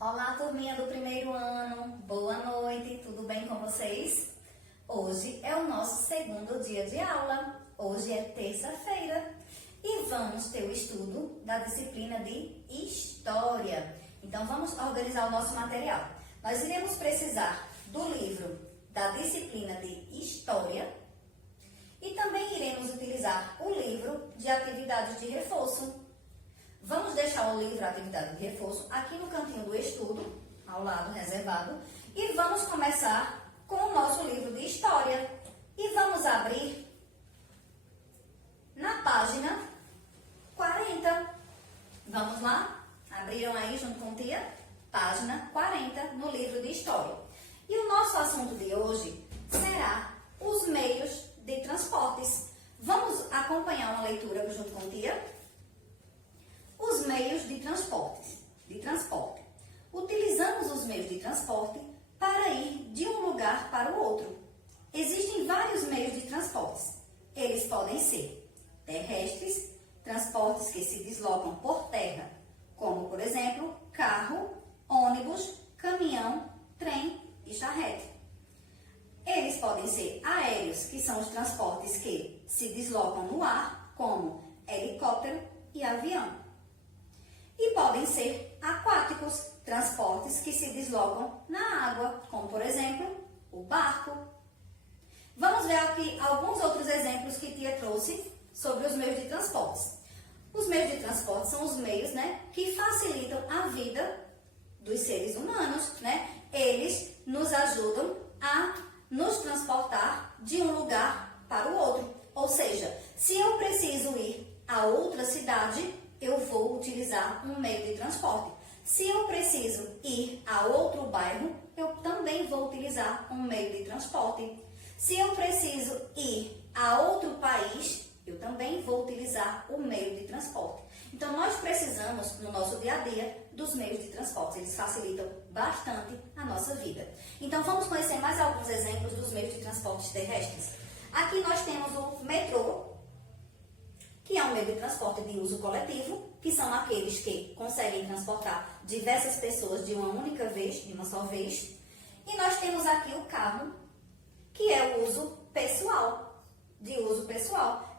Olá, turminha do primeiro ano, boa noite, tudo bem com vocês? Hoje é o nosso segundo dia de aula, hoje é terça-feira e vamos ter o estudo da disciplina de História. Então vamos organizar o nosso material. Nós iremos precisar do livro da disciplina de História e também iremos utilizar o livro de atividades de reforço. Vamos deixar o livro Atividade de Reforço aqui no cantinho do estudo, ao lado reservado, e vamos começar com o nosso livro de História. E vamos abrir na página 40. Vamos lá? Abriram aí junto com tia? Página 40 no livro de História. E o nosso assunto de hoje será os meios de transportes. Vamos acompanhar uma leitura junto com tia? Os meios de transporte. Utilizamos os meios de transporte para ir de um lugar para o outro. Existem vários meios de transportes. Eles podem ser terrestres, transportes que se deslocam por terra, como, por exemplo, carro, ônibus, caminhão, trem e charrete. Eles podem ser aéreos, que são os transportes que se deslocam no ar, como helicóptero e avião. E podem ser aquáticos, transportes que se deslocam na água, como por exemplo, o barco. Vamos ver aqui alguns outros exemplos que tia trouxe sobre os meios de transportes. Os meios de transporte são os meios, que facilitam a vida dos seres humanos, Eles nos ajudam a nos transportar de um lugar para o outro. Ou seja, se eu preciso ir a outra cidade, eu vou utilizar um meio de transporte. Se eu preciso ir a outro bairro, eu também vou utilizar um meio de transporte. Se eu preciso ir a outro país, eu também vou utilizar o meio de transporte. Então, nós precisamos, no nosso dia a dia, dos meios de transporte. Eles facilitam bastante a nossa vida. Então, vamos conhecer mais alguns exemplos dos meios de transportes terrestres. Aqui nós temos o metrô, que é um meio de transporte de uso coletivo, que são aqueles que conseguem transportar diversas pessoas de uma única vez, de uma só vez. E nós temos aqui o carro, que é o uso pessoal,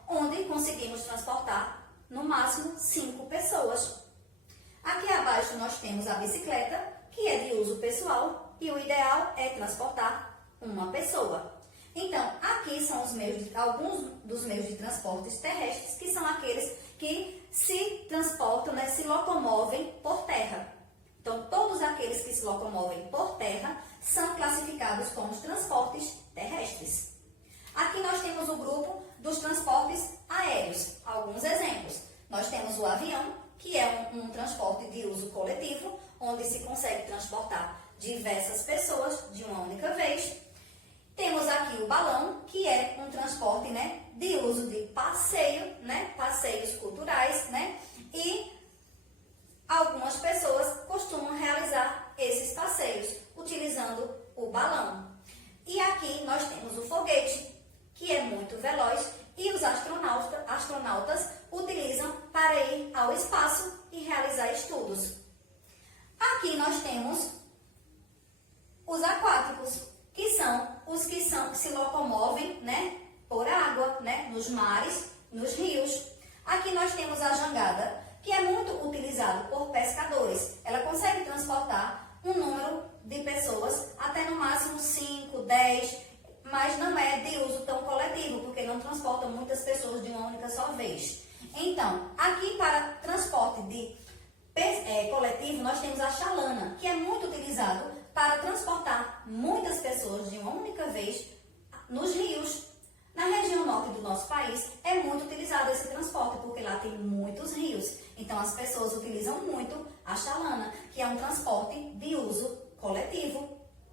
onde conseguimos transportar no máximo 5 pessoas. Aqui abaixo nós temos a bicicleta, que é de uso pessoal, e o ideal é transportar uma pessoa. Então, aqui são alguns dos meios de transportes terrestres, que são aqueles que se transportam, se locomovem por terra. Então, todos aqueles que se locomovem por terra são classificados como os transportes terrestres. Aqui nós temos o grupo dos transportes aéreos. Alguns exemplos. Nós temos o avião, que é um transporte de uso coletivo, onde se consegue transportar diversas pessoas de uma única vez. Temos aqui o balão, que é um transporte, de uso de passeio, passeios culturais, e algumas pessoas costumam realizar esses passeios utilizando o balão. E aqui nós temos o foguete, que é muito veloz e os astronautas utilizam para ir ao espaço e realizar estudos. Aqui nós temos os aquáticos, que são os que se locomovem, por água, nos mares, nos rios. Aqui nós temos a jangada, que é muito utilizado por pescadores. Ela consegue transportar um número de pessoas, até no máximo 5, 10, mas não é de uso tão coletivo, porque não transporta muitas pessoas de uma única só vez. Então, aqui para transporte de coletivo, nós temos a chalana, que é muito utilizado para transportar muitas pessoas de uma única vez nos rios. Na região norte do nosso país é muito utilizado esse transporte, porque lá tem muitos rios. Então as pessoas utilizam muito a chalana, que é um transporte de uso coletivo,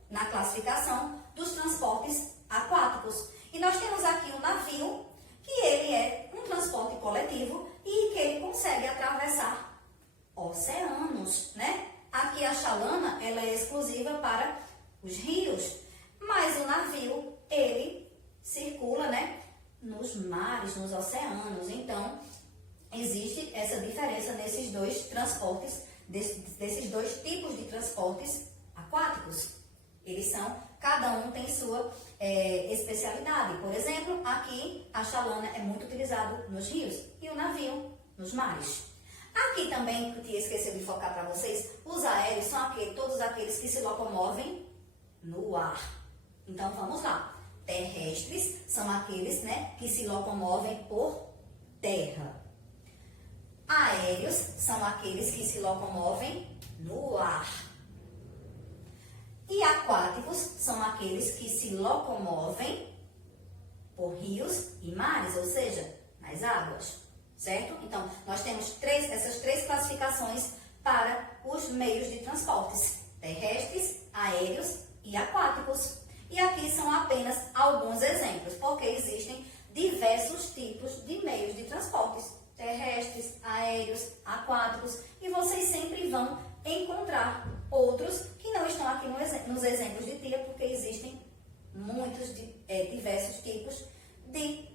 na classificação dos transportes aquáticos. E nós temos aqui o navio, que ele é um transporte coletivo e que ele consegue atravessar oceanos, Aqui a chalana, ela é exclusiva para os rios, mas o navio, ele circula, nos mares, nos oceanos. Então, existe essa diferença nesses dois transportes desses dois tipos de transportes aquáticos. Cada um tem sua especialidade. Por exemplo, aqui a chalana é muito utilizado nos rios e o navio nos mares. Aqui também, que eu esqueci de focar para vocês, os aéreos são todos aqueles que se locomovem no ar. Então vamos lá. Terrestres são aqueles, né, que se locomovem por terra. Aéreos são aqueles que se locomovem no ar. E aquáticos são aqueles que se locomovem por rios e mares, ou seja, nas águas, certo? Então, nós temos essas três classificações para os meios de transportes: terrestres, aéreos e aquáticos. E aqui são apenas alguns exemplos, porque existem diversos tipos de meios de transportes: terrestres, aéreos, aquáticos, e vocês sempre vão encontrar outros que não estão aqui nos exemplos de tia, porque existem muitos diversos tipos de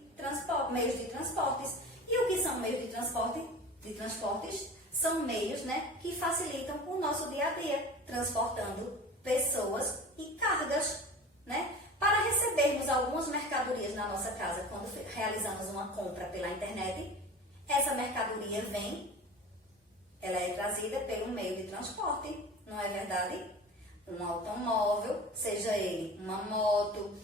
meios de transportes. E o que são meios de transportes? São meios, né, que facilitam o nosso dia a dia, transportando pessoas e cargas, né? Para recebermos algumas mercadorias na nossa casa, quando realizamos uma compra pela internet, essa mercadoria ela é trazida pelo meio de transporte, não é verdade? Um automóvel, seja ele uma moto,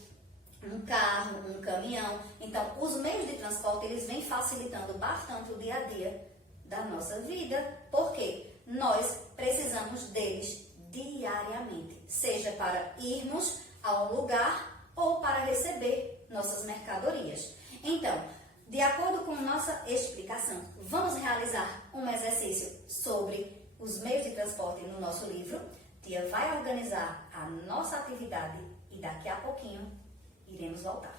um carro, um caminhão. Então, os meios de transporte, eles vêm facilitando bastante o dia a dia da nossa vida, porque nós precisamos deles diariamente, seja para irmos a um lugar ou para receber nossas mercadorias. Então, de acordo com nossa explicação, vamos realizar um exercício sobre os meios de transporte no nosso livro. Tia vai organizar a nossa atividade e daqui a pouquinho iremos voltar.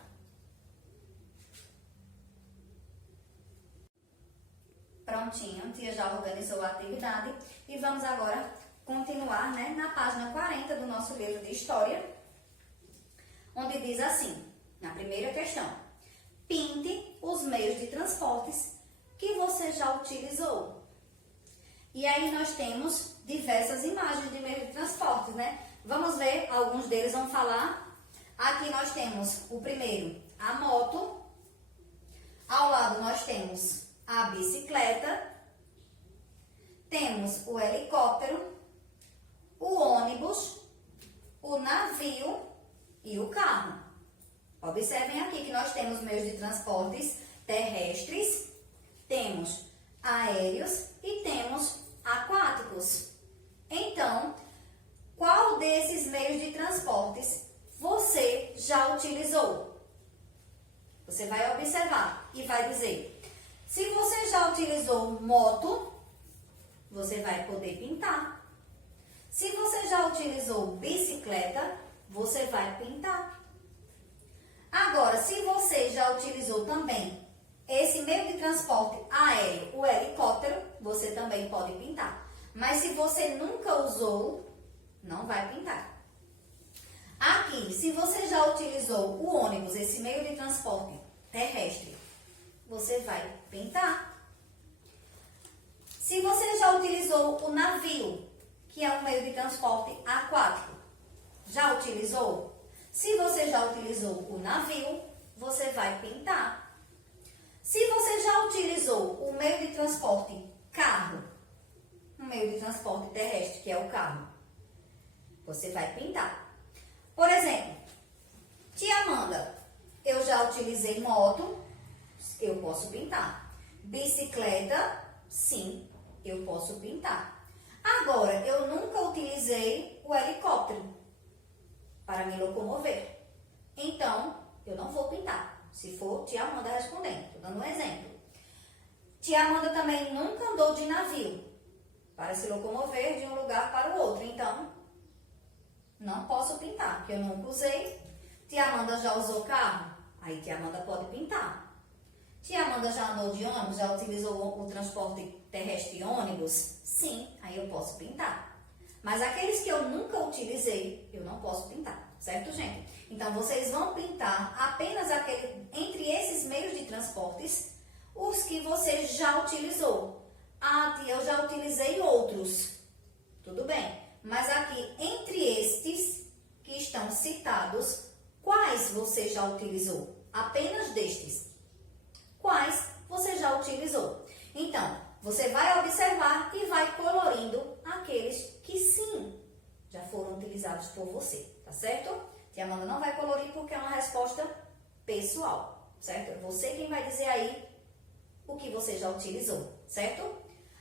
Prontinho, tia já organizou a atividade e vamos agora continuar, né, na página 40 do nosso livro de História, onde diz assim, na primeira questão: pinte os meios de transportes que você já utilizou. E aí nós temos diversas imagens de meios de transportes, né? Vamos ver, alguns deles vão falar. Aqui nós temos o primeiro, a moto. Ao lado nós temos a bicicleta. Temos o helicóptero, o ônibus, o navio e o carro. Observem aqui que nós temos meios de transportes terrestres, temos aéreos e temos aquáticos. Então, qual desses meios de transportes você já utilizou? Você vai observar e vai dizer. Se você já utilizou moto, você vai poder pintar. Se você já utilizou bicicleta, você vai pintar. Agora, se você já utilizou também esse meio de transporte aéreo, o helicóptero, você também pode pintar. Mas se você nunca usou, não vai pintar. Aqui, se você já utilizou o ônibus, esse meio de transporte terrestre, você vai pintar. Se você já utilizou o navio, que é um meio de transporte aquático, já utilizou? Se você já utilizou o navio, você vai pintar. Se você já utilizou o meio de transporte carro, um meio de transporte terrestre, que é o carro, você vai pintar. Por exemplo, tia Amanda, eu já utilizei moto, eu posso pintar. Bicicleta, sim, eu posso pintar. Agora, eu nunca utilizei o helicóptero para me locomover. Então, eu não vou pintar. Se for tia Amanda respondendo, estou dando um exemplo. Tia Amanda também nunca andou de navio para se locomover de um lugar para o outro. Então, não posso pintar, porque eu nunca usei. Tia Amanda já usou carro? Aí tia Amanda pode pintar. Tia Amanda já andou de ônibus? Já utilizou o transporte terrestre ônibus? Sim, aí eu posso pintar. Mas aqueles que eu nunca utilizei, eu não posso pintar, certo, gente? Então, vocês vão pintar apenas entre esses meios de transportes, os que você já utilizou. Ah, tia, eu já utilizei outros. Tudo bem. Mas aqui, entre estes que estão citados, quais você já utilizou? Apenas destes. Quais você já utilizou? Então, você vai observar e vai colorindo aqueles que sim já foram utilizados por você, tá certo? Tia Amanda não vai colorir porque é uma resposta pessoal, certo? É você quem vai dizer aí o que você já utilizou, certo?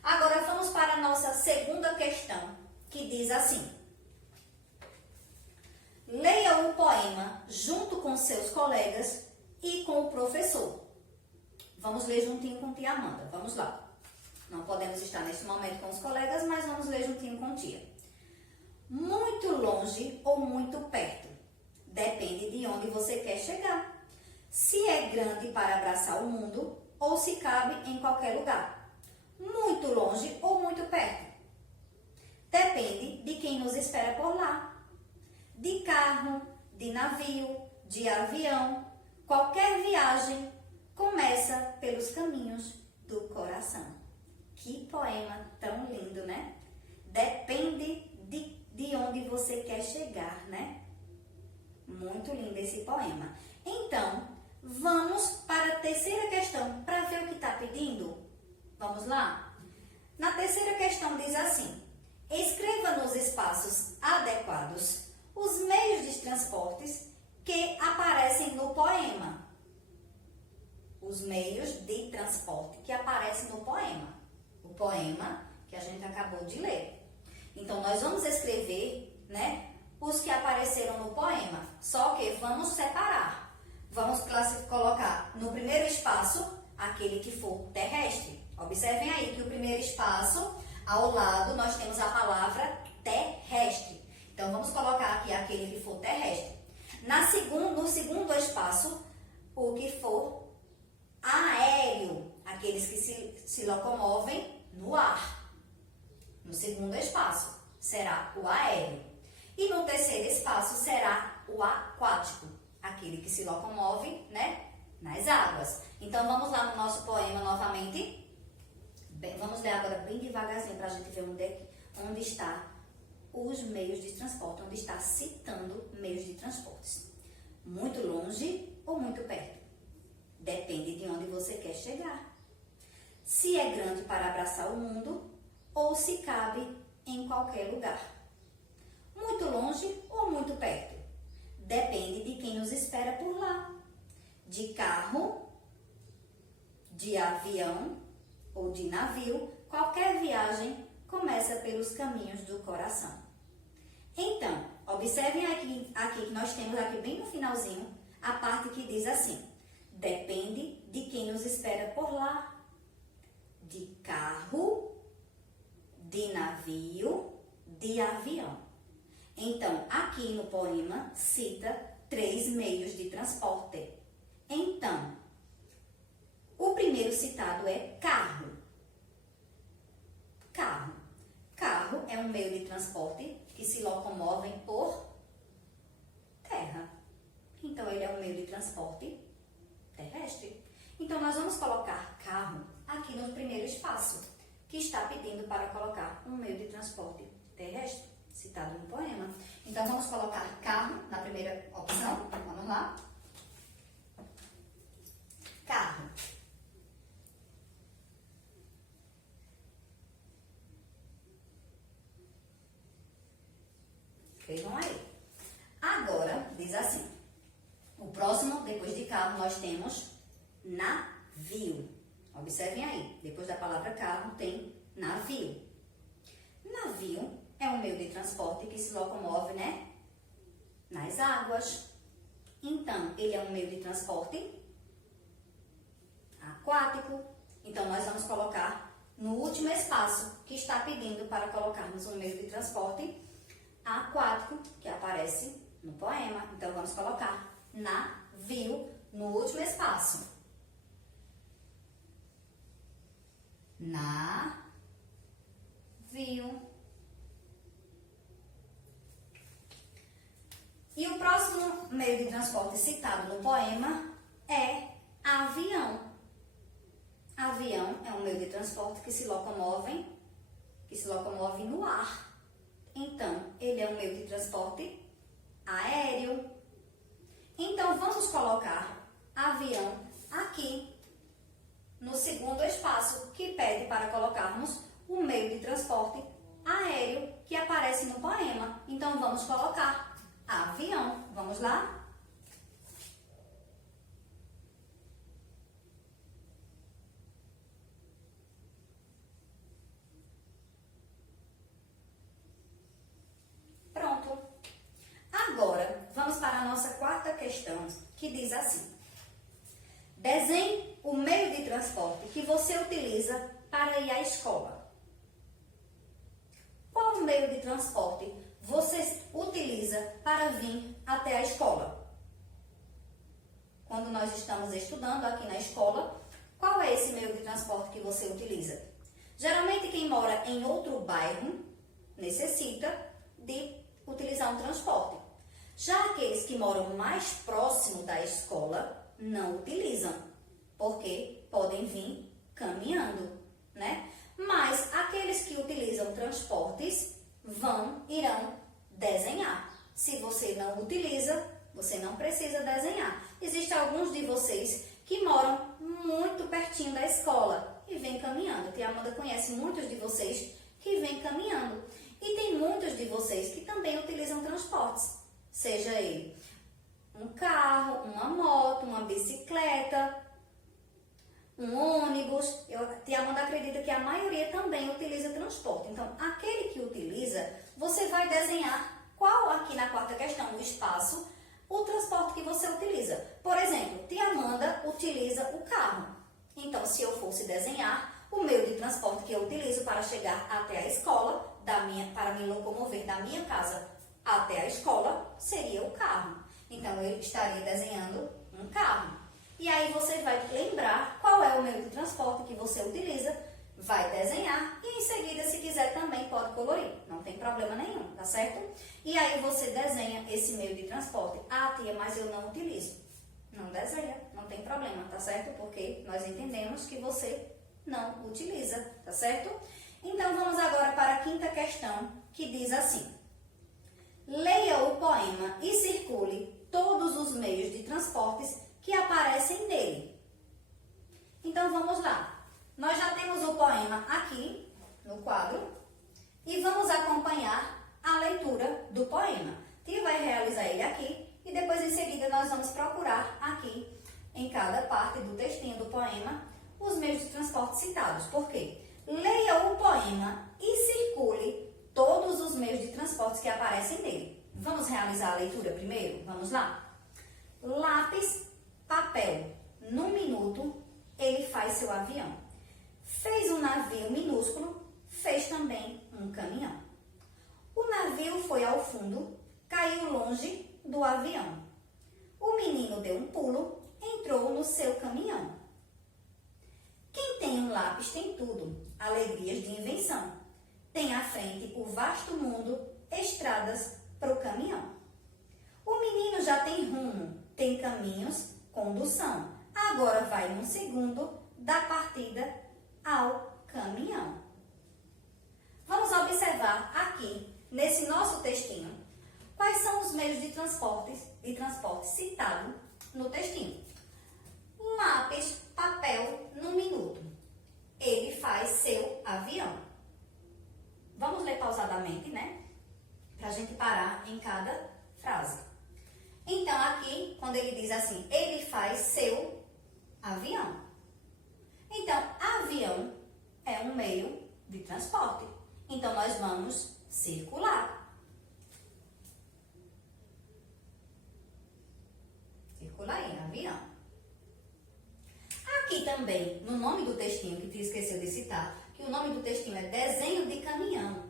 Agora vamos para a nossa segunda questão, que diz assim: leia o poema junto com seus colegas e com o professor. Vamos ler juntinho com tia Amanda, vamos lá. Não podemos estar neste momento com os colegas, mas vamos ler juntinho com tia. Muito longe ou muito perto? Depende de onde você quer chegar. Se é grande para abraçar o mundo ou se cabe em qualquer lugar. Muito longe ou muito perto? Depende de quem nos espera por lá. De carro, de navio, de avião, qualquer viagem começa pelos caminhos do coração. Que poema tão lindo, né? Depende de onde você quer chegar, né? Muito lindo esse poema. Então, vamos para a terceira questão para ver o que está pedindo. Vamos lá? Na terceira questão diz assim: escreva nos espaços adequados os meios de transportes que aparecem no poema. Os meios de transporte que aparecem no poema. O poema que a gente acabou de ler. Então, nós vamos escrever, né, os que apareceram no poema, só que vamos separar. Vamos colocar no primeiro espaço aquele que for terrestre. Observem aí que o primeiro espaço, ao lado, nós temos a palavra terrestre. Então, vamos colocar aqui aquele que for terrestre. No segundo espaço, o que for aéreo, aqueles que se locomovem no ar. No segundo espaço, será o aéreo. E no terceiro espaço, será o aquático, aquele que se locomove, né, nas águas. Então, vamos lá no nosso poema novamente. Vamos ler agora bem devagarzinho para a gente ver onde está os meios de transporte, onde está citando meios de transportes. Muito longe ou muito perto? Depende de onde você quer chegar. Se é grande para abraçar o mundo ou se cabe em qualquer lugar. Muito longe ou muito perto? Depende de quem nos espera por lá. De carro, de avião ou de navio, qualquer viagem começa pelos caminhos do coração. Então, observem aqui que nós temos aqui bem no finalzinho a parte que diz assim: depende de quem nos espera por lá. De carro, de navio, de avião. Então, aqui no poema cita 3 meios de transporte. Então, o primeiro citado é carro. Carro. Carro é um meio de transporte que se locomove por terra. Então, ele é um meio de transporte terrestre. Então, nós vamos colocar carro aqui no primeiro espaço, que está pedindo para colocar um meio de transporte terrestre, citado no poema. Então, vamos colocar carro na primeira opção. Vamos lá. Carro. Escrevam aí. Agora, diz assim. O próximo, depois de carro, nós temos navio. Observem aí, depois da palavra carro tem navio. Navio é um meio de transporte que se locomove, né, nas águas. Então, ele é um meio de transporte aquático. Então, nós vamos colocar no último espaço que está pedindo para colocarmos um meio de transporte aquático, que aparece no poema. Então, vamos colocar navio no último espaço. Navio. E o próximo meio de transporte citado no poema é avião. Avião é um meio de transporte que se locomove no ar. Então, ele é um meio de transporte aéreo. Então, vamos colocar avião aqui no segundo espaço que pede para colocarmos o meio de transporte aéreo que aparece no poema. Então, vamos colocar avião. Vamos lá? Pronto. Agora, vamos para a nossa quarta questão, que diz assim: desenhe o meio de transporte que você utiliza para ir à escola. Qual meio de transporte você utiliza para vir até a escola? Quando nós estamos estudando aqui na escola, qual é esse meio de transporte que você utiliza? Geralmente quem mora em outro bairro necessita de utilizar um transporte. Já aqueles que moram mais próximo da escola não utilizam, porque podem vir caminhando, né? Mas aqueles que utilizam transportes irão desenhar. Se você não utiliza, você não precisa desenhar. Existem alguns de vocês que moram muito pertinho da escola e vêm caminhando. Tia Amanda conhece muitos de vocês que vêm caminhando. E tem muitos de vocês que também utilizam transportes, seja ele um carro, uma moto, uma bicicleta, um ônibus. Tia Amanda acredita que a maioria também utiliza transporte. Então, aquele que utiliza, você vai desenhar qual aqui na quarta questão, no espaço, o transporte que você utiliza. Por exemplo, tia Amanda utiliza o carro. Então, se eu fosse desenhar o meio de transporte que eu utilizo para chegar até a escola, para me locomover da minha casa até a escola, seria o carro. Então, eu estaria desenhando um carro. E aí você vai lembrar qual é o meio de transporte que você utiliza, vai desenhar e em seguida, se quiser, também pode colorir. Não tem problema nenhum, tá certo? E aí você desenha esse meio de transporte. Ah, tia, mas eu não utilizo. Não desenha, não tem problema, tá certo? Porque nós entendemos que você não utiliza, tá certo? Então, vamos agora para a quinta questão, que diz assim: leia o poema e circule todos os meios de transportes que aparecem nele. Então, vamos lá. Nós já temos o poema aqui no quadro e vamos acompanhar a leitura do poema. Tia vai realizar ele aqui e depois, em seguida, nós vamos procurar aqui, em cada parte do textinho do poema, os meios de transporte citados. Por quê? Leia o poema e circule todos os meios de transporte que aparecem nele. Vamos realizar a leitura primeiro? Vamos lá? Lápis, papel, num minuto, ele faz seu avião. Fez um navio minúsculo, fez também um caminhão. O navio foi ao fundo, caiu longe do avião. O menino deu um pulo, entrou no seu caminhão. Quem tem um lápis tem tudo, alegrias de invenção. Tem à frente o vasto mundo, estradas pro caminhão. O menino já tem rumo, tem caminhos, condução. Agora vai num segundo da partida ao caminhão. Vamos observar aqui, nesse nosso textinho, quais são os meios de transporte citados no textinho. Lápis, papel, num minuto. Ele faz seu avião. Vamos ler pausadamente, né? Para a gente parar em cada frase. Então, aqui, quando ele diz assim, ele faz seu avião. Então, avião é um meio de transporte. Então, nós vamos circular. Circular aí, avião. Aqui também, no nome do textinho, que te esqueceu de citar, que o nome do textinho é desenho de caminhão.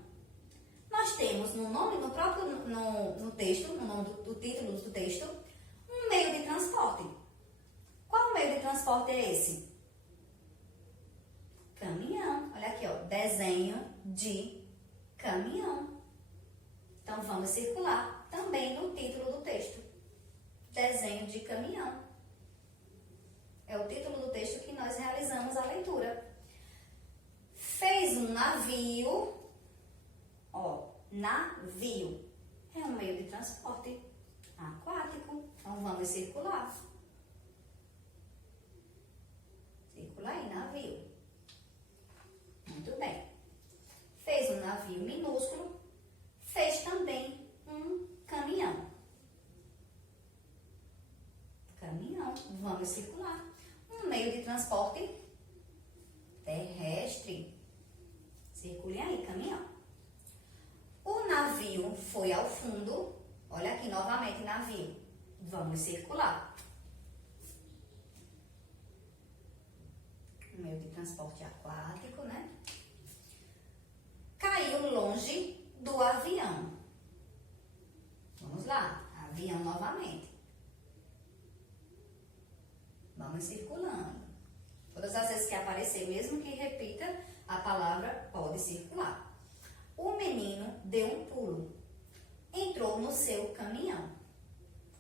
Nós temos no texto, no nome do título do texto, um meio de transporte. Qual meio de transporte é esse? Caminhão. Olha aqui, ó, desenho de caminhão. Então, vamos circular também no título do texto. Desenho de caminhão. É o título do texto que nós realizamos a leitura. Fez um navio, ó, navio. É um meio de transporte aquático. Então, vamos circular. Circular aí, navio. Muito bem. Fez um navio minúsculo. Fez também um caminhão. Caminhão. Vamos circular. Um meio de transporte terrestre. Circulem aí, caminhão. O navio foi ao fundo. Olha aqui novamente, navio. Vamos circular. Um meio de transporte aquático, né? Caiu longe do avião. Vamos lá. Avião novamente. Vamos circulando. Todas as vezes que aparecer, mesmo que repita a palavra, pode circular. O menino deu um pulo. Entrou no seu caminhão.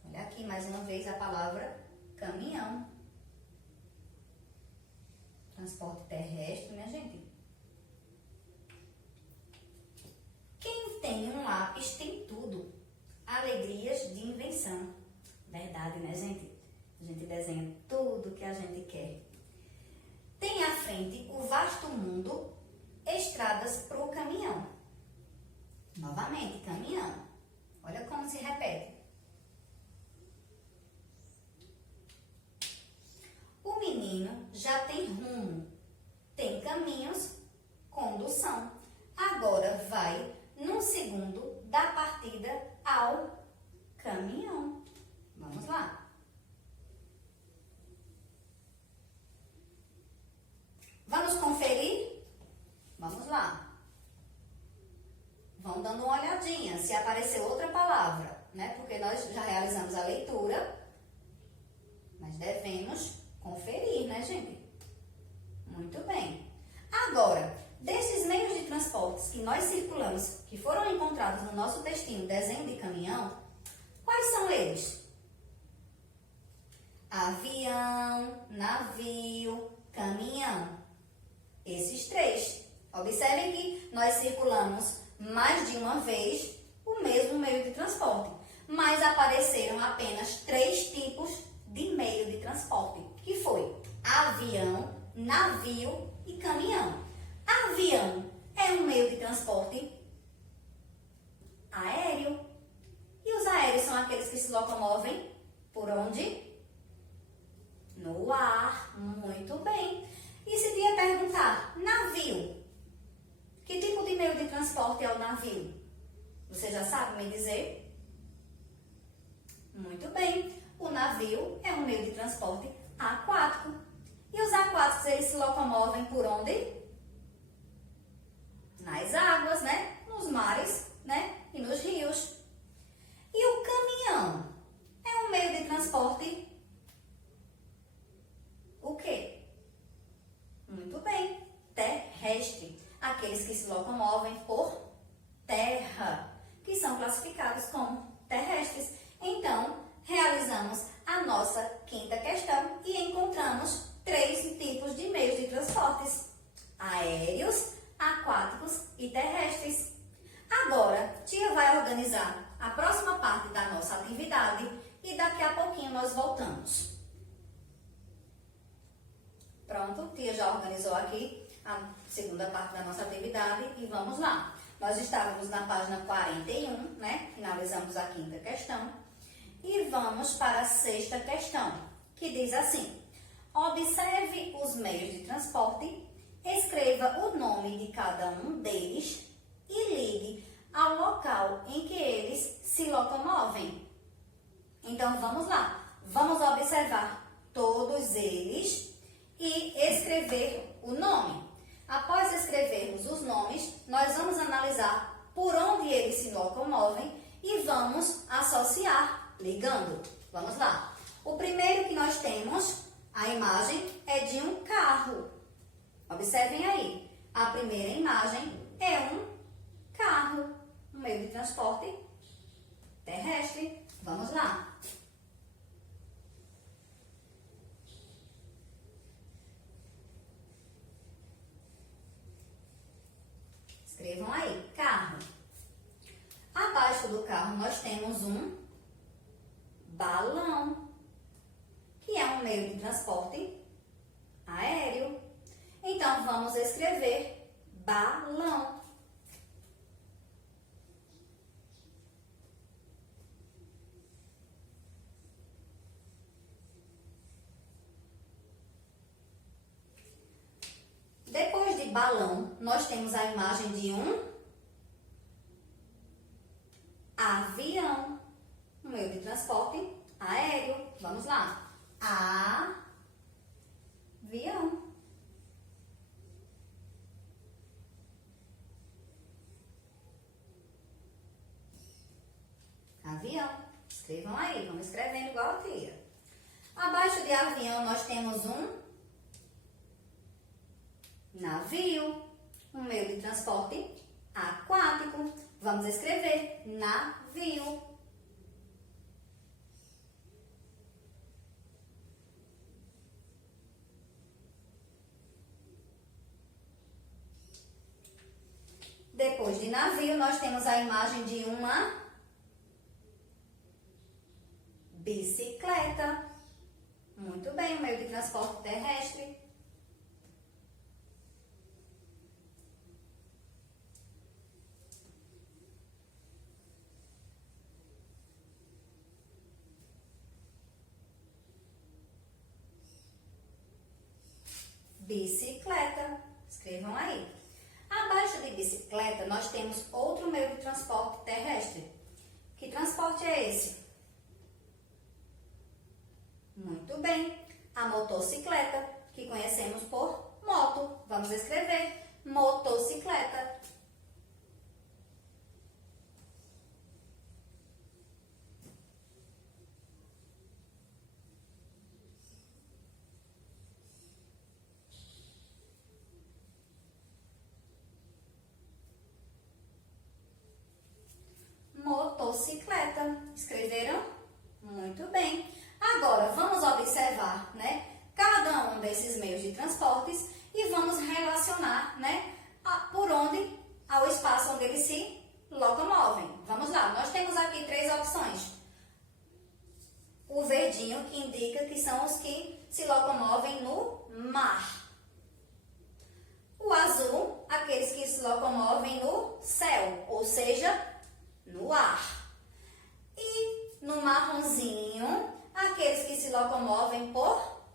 Olha aqui mais uma vez a palavra caminhão. Transporte terrestre, né, gente? Quem tem um lápis tem tudo. Alegrias de invenção. Verdade, né, gente? A gente desenha tudo que a gente quer. Tem à frente o vasto mundo, estradas para o caminhão. Novamente, caminhão. Olha como se repete. O menino já tem rumo, tem caminhos, condução. Agora vai num segundo da partida ao caminhão. Vamos lá. Vamos conferir? Vamos lá. Vão dando uma olhadinha se apareceu outra palavra, né? Porque nós já realizamos a leitura, mas devemos conferir, né, gente? Muito bem. Agora, desses meios de transportes que nós circulamos, que foram encontrados no nosso textinho desenho de caminhão, quais são eles? Avião, navio, caminhão. Esses três. Observem que nós circulamos mais de uma vez o mesmo meio de transporte, mas apareceram apenas 3 tipos de meio de transporte, que foi avião, navio e caminhão. Avião é um meio de transporte aéreo. E os aéreos são aqueles que se locomovem por onde? No ar. Muito bem. E se te ia perguntar, navio, que tipo de meio de transporte é o navio? Você já sabe me dizer? Muito bem. O navio é um meio de transporte aquático. E os aquáticos, eles se locomovem por onde? Nas águas, né? Nos mares, né? E nos rios. E o caminhão é um meio de transporte o quê? Muito bem, terrestre. Aqueles que se locomovem por terra, que são classificados como terrestres. Então, realizamos a nossa quinta questão e encontramos 3 tipos de meios de transportes: aéreos, aquáticos e terrestres. Agora, tia vai organizar a próxima parte da nossa atividade e daqui a pouquinho nós voltamos. Pronto, tia já organizou aqui a segunda parte da nossa atividade e vamos lá. Nós estávamos na página 41, né? Finalizamos a quinta questão. E vamos para a sexta questão, que diz assim: observe os meios de transporte, escreva o nome de cada um deles e ligue ao local em que eles se locomovem. Então, vamos lá. Vamos observar todos eles e escrever o nome. Após escrevermos os nomes, nós vamos analisar por onde eles se locomovem e vamos associar, ligando. Vamos lá. O primeiro que nós temos, a imagem é de um carro. Observem aí. A primeira imagem é um carro, um meio de transporte terrestre. Vamos lá. Escrevam aí, carro. nós temos um balão, que é um meio de transporte aéreo. Então, vamos escrever balão. Depois de balão, nós temos a imagem de um avião, um meio de transporte aéreo. Vamos lá. Avião. Avião. Escrevam aí, vamos escrevendo igual a tia. Abaixo de avião, nós temos um navio, um meio de transporte aquático. Vamos escrever navio. Depois de navio, nós temos a imagem de uma bicicleta. Muito bem, um meio de transporte terrestre. Bicicleta. Escrevam aí. Abaixo de bicicleta, nós temos outro meio de transporte terrestre. Que transporte é esse? Muito bem. A motocicleta, que conhecemos por moto. Vamos escrever motocicleta. Motocicleta. Escreveram? Muito bem. Agora, vamos observar, né, cada um desses meios de transportes e vamos relacionar, né, por onde, ao espaço onde eles se locomovem. Vamos lá, nós temos aqui 3 opções. O verdinho, que indica que são os que se locomovem no mar. O azul, aqueles que se locomovem no céu, ou seja, no ar. E no marronzinho, aqueles que se locomovem por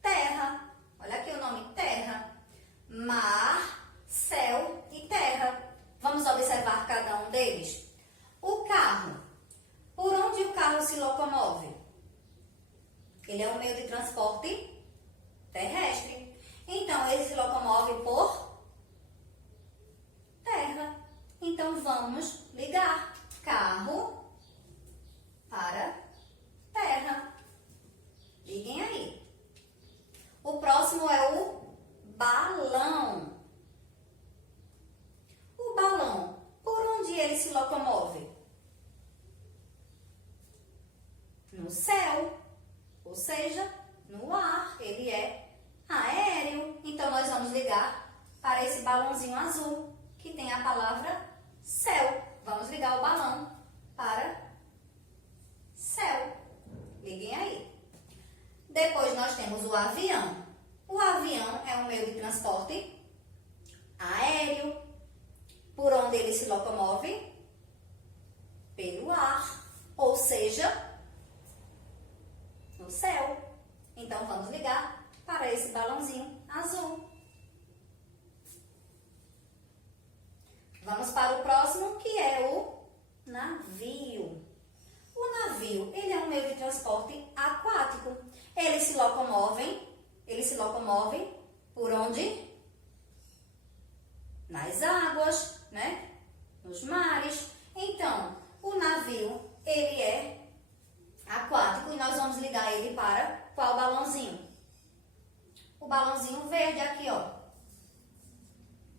terra. Olha aqui o nome, terra. Mar, céu e terra. Vamos observar cada um deles? O carro. Por onde o carro se locomove? Ele é um meio de transporte terrestre. Então, ele se locomove por terra. Então, vamos ligar carro para terra. Liguem aí. O próximo é o balão. O balão, por onde ele se locomove? No céu, ou seja, no ar. Ele é aéreo. Então, nós vamos ligar para esse balãozinho azul, que tem a palavra céu. Vamos ligar o balão para céu. Liguem aí. Depois nós temos o avião. O avião é um meio de transporte aéreo. Por onde ele se locomove? Pelo ar, ou seja, no céu. Então, vamos ligar para esse balãozinho azul. Vamos para o próximo, que é o navio. O navio, ele é um meio de transporte aquático. Ele se locomove por onde? Nas águas, né? Nos mares. Então, o navio, ele é aquático e nós vamos ligar ele para qual balãozinho? O balãozinho verde aqui, ó,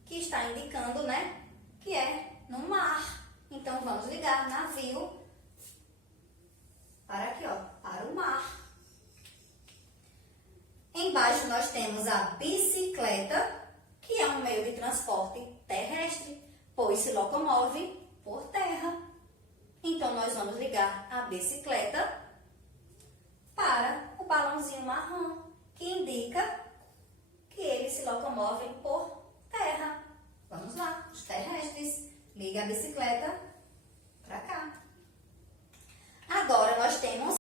que está indicando, né, que é no mar. Então, vamos ligar navio para aqui, ó, para o mar. Embaixo nós temos a bicicleta, que é um meio de transporte terrestre, pois se locomove por terra. Então, nós vamos ligar a bicicleta para o balãozinho marrom, que indica que eles se locomovem por terra. Vamos lá, os terrestres. Liga a bicicleta para cá. Agora, nós temos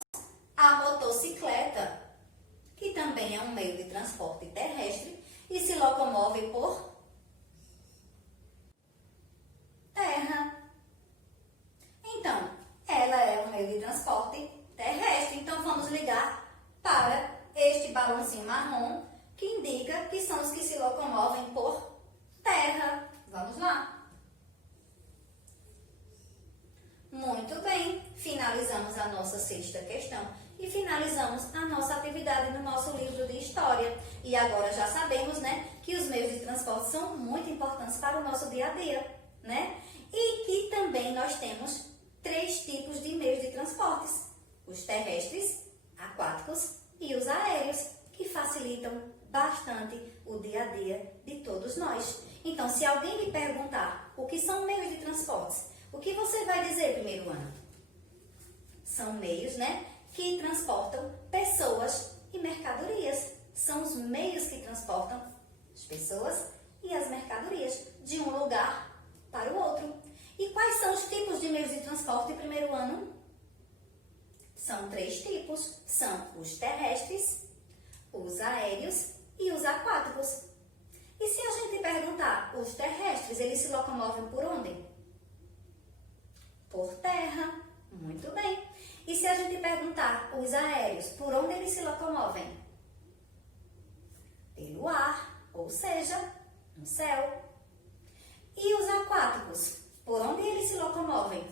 a motocicleta, que também é um meio de transporte terrestre e se locomove por terra. Então, ela é um meio de transporte terrestre. Então, vamos ligar para este balãozinho marrom, que indica que são os que se locomovem por terra. Vamos lá. Muito bem, finalizamos a nossa sexta questão e finalizamos a nossa atividade no nosso livro de História. E agora já sabemos, né, que os meios de transporte são muito importantes para o nosso dia a dia, né? E que também nós temos 3 tipos de meios de transportes: os terrestres, aquáticos e os aéreos, que facilitam bastante o dia a dia de todos nós. Então, se alguém lhe perguntar o que são meios de transportes, o que você vai dizer, primeiro ano? São meios, né, que transportam pessoas e mercadorias. São os meios que transportam as pessoas e as mercadorias de um lugar para o outro. E quais são os tipos de meios de transporte, primeiro ano? São 3 tipos. São os terrestres, os aéreos e os aquáticos. E se a gente perguntar, os terrestres, eles se locomovem por onde? Por terra. Muito bem. E se a gente perguntar, os aéreos, por onde eles se locomovem? Pelo ar, ou seja, no céu. E os aquáticos, por onde eles se locomovem?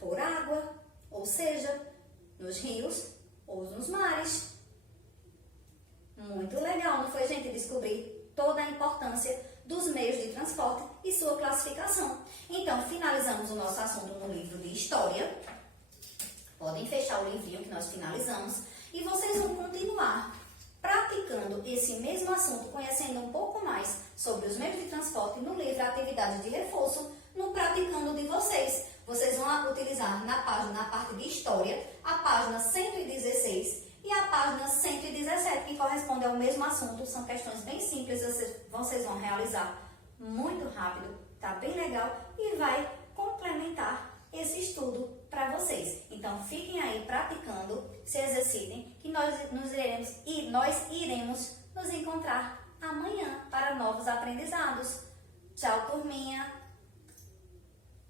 Por água, ou seja, nos rios ou nos mares. Muito legal, não foi, gente, descobrir toda a importância dos meios de transporte e sua classificação. Então, finalizamos o nosso assunto no livro de História. Podem fechar o livrinho que nós finalizamos e vocês vão continuar praticando esse mesmo assunto, conhecendo um pouco mais sobre os meios de transporte no livro Atividade de Reforço, no Praticando de vocês. Vocês vão utilizar na parte de História, a página 116 e a página 117, que corresponde ao mesmo assunto. São questões bem simples, vocês vão realizar muito rápido, tá bem legal e vai complementar esse estudo para vocês. Então, fiquem aí praticando, se exercitem, que nós iremos nos encontrar amanhã para novos aprendizados. Tchau, turminha!